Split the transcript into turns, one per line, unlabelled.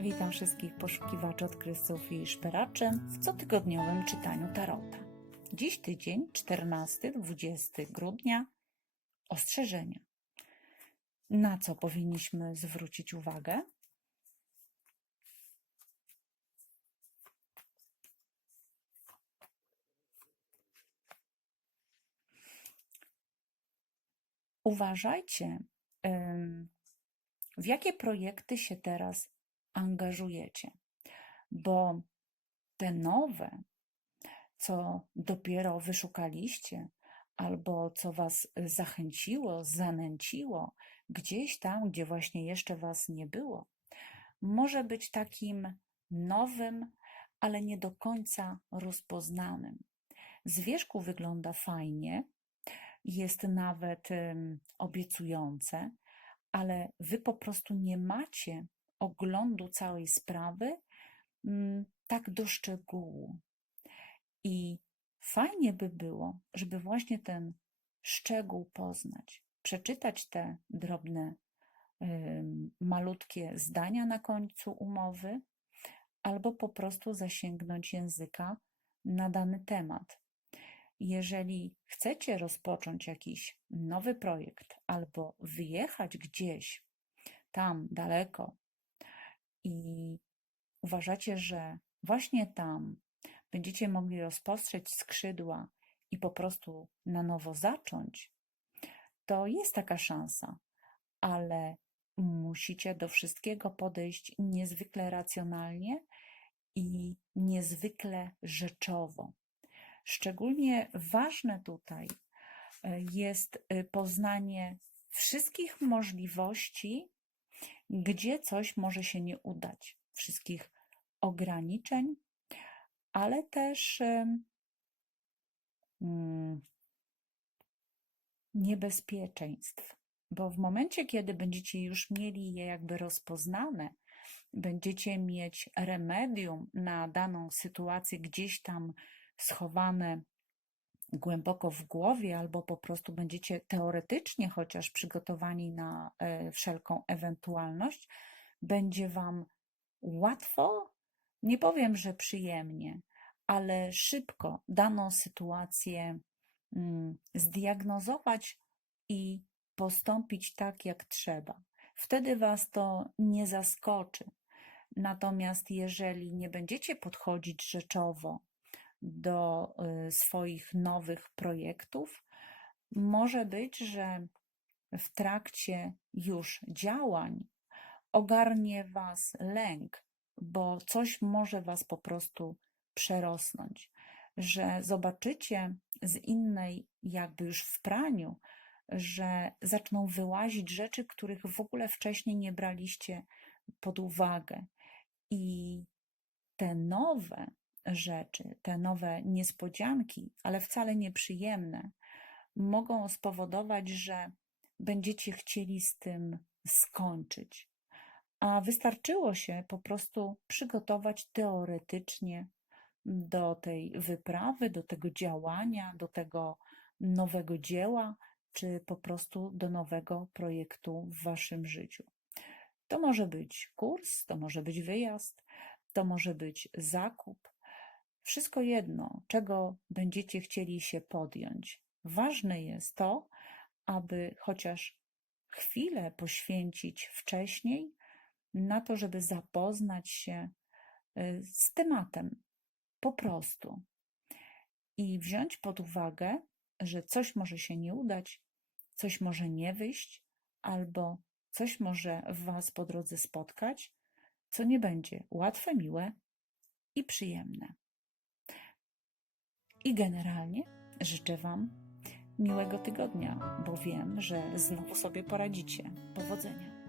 Witam wszystkich poszukiwaczy odkrywców i szperaczy w cotygodniowym czytaniu Tarota. Dziś tydzień, 14-20 grudnia, ostrzeżenia. Na co powinniśmy zwrócić uwagę? Uważajcie, w jakie projekty się teraz angażujecie, bo te nowe, co dopiero wyszukaliście, albo co Was zachęciło, zanęciło, gdzieś tam, gdzie właśnie jeszcze Was nie było, może być takim nowym, ale nie do końca rozpoznanym. Z wierzchu wygląda fajnie, jest nawet obiecujące, ale Wy po prostu nie macie oglądu całej sprawy mm, tak do szczegółu. I fajnie by było, żeby właśnie ten szczegół poznać, przeczytać te drobne, malutkie zdania na końcu umowy, albo po prostu zasięgnąć języka na dany temat. Jeżeli chcecie rozpocząć jakiś nowy projekt albo wyjechać gdzieś tam daleko i uważacie, że właśnie tam będziecie mogli rozpostrzeć skrzydła i po prostu na nowo zacząć, to jest taka szansa, ale musicie do wszystkiego podejść niezwykle racjonalnie i niezwykle rzeczowo. Szczególnie ważne tutaj e, jest e, poznanie wszystkich możliwości, gdzie coś może się nie udać, wszystkich ograniczeń, ale też em, mm, niebezpieczeństw. Bo w momencie, kiedy będziecie już mieli je jakby rozpoznane, będziecie mieć remedium na daną sytuację gdzieś tam schowane głęboko w głowie, albo po prostu będziecie teoretycznie chociaż przygotowani na e, wszelką ewentualność, będzie Wam łatwo, nie powiem, że przyjemnie, ale szybko daną sytuację mm, zdiagnozować i postąpić tak, jak trzeba. Wtedy Was to nie zaskoczy. Natomiast jeżeli nie będziecie podchodzić rzeczowo, do y, swoich nowych projektów, może być, że w trakcie już działań ogarnie Was lęk, bo coś może Was po prostu przerosnąć, że zobaczycie z innej, jakby już w praniu, że zaczną wyłazić rzeczy, których w ogóle wcześniej nie braliście pod uwagę. I te nowe rzeczy, te nowe niespodzianki, ale wcale nieprzyjemne, mogą spowodować, że będziecie chcieli z tym skończyć. A wystarczyło się po prostu przygotować teoretycznie do tej wyprawy, do tego działania, do tego nowego dzieła, czy po prostu do nowego projektu w waszym życiu. To może być kurs, to może być wyjazd, to może być zakup, wszystko jedno, czego będziecie chcieli się podjąć. Ważne jest to, aby chociaż chwilę poświęcić wcześniej na to, żeby zapoznać się y, z tematem po prostu i wziąć pod uwagę, że coś może się nie udać, coś może nie wyjść, albo coś może Was po drodze spotkać, co nie będzie łatwe, miłe i przyjemne. I generalnie życzę Wam miłego tygodnia, bo wiem, że znowu sobie poradzicie. Powodzenia.